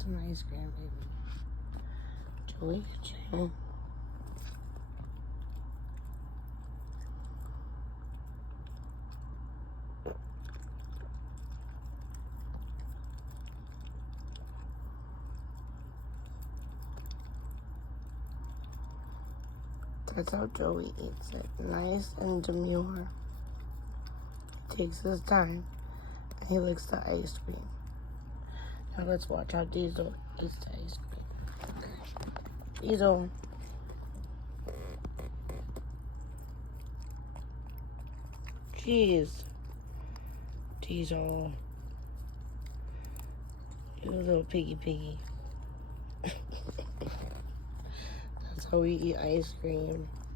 wants an ice cream, baby. Joey, chill. That's how Joey eats it. Nice and demure. He takes his time and he licks the ice cream. Now let's watch how Diesel eats the ice cream. Diesel. Jeez. Diesel. You little piggy. That's how we eat ice cream.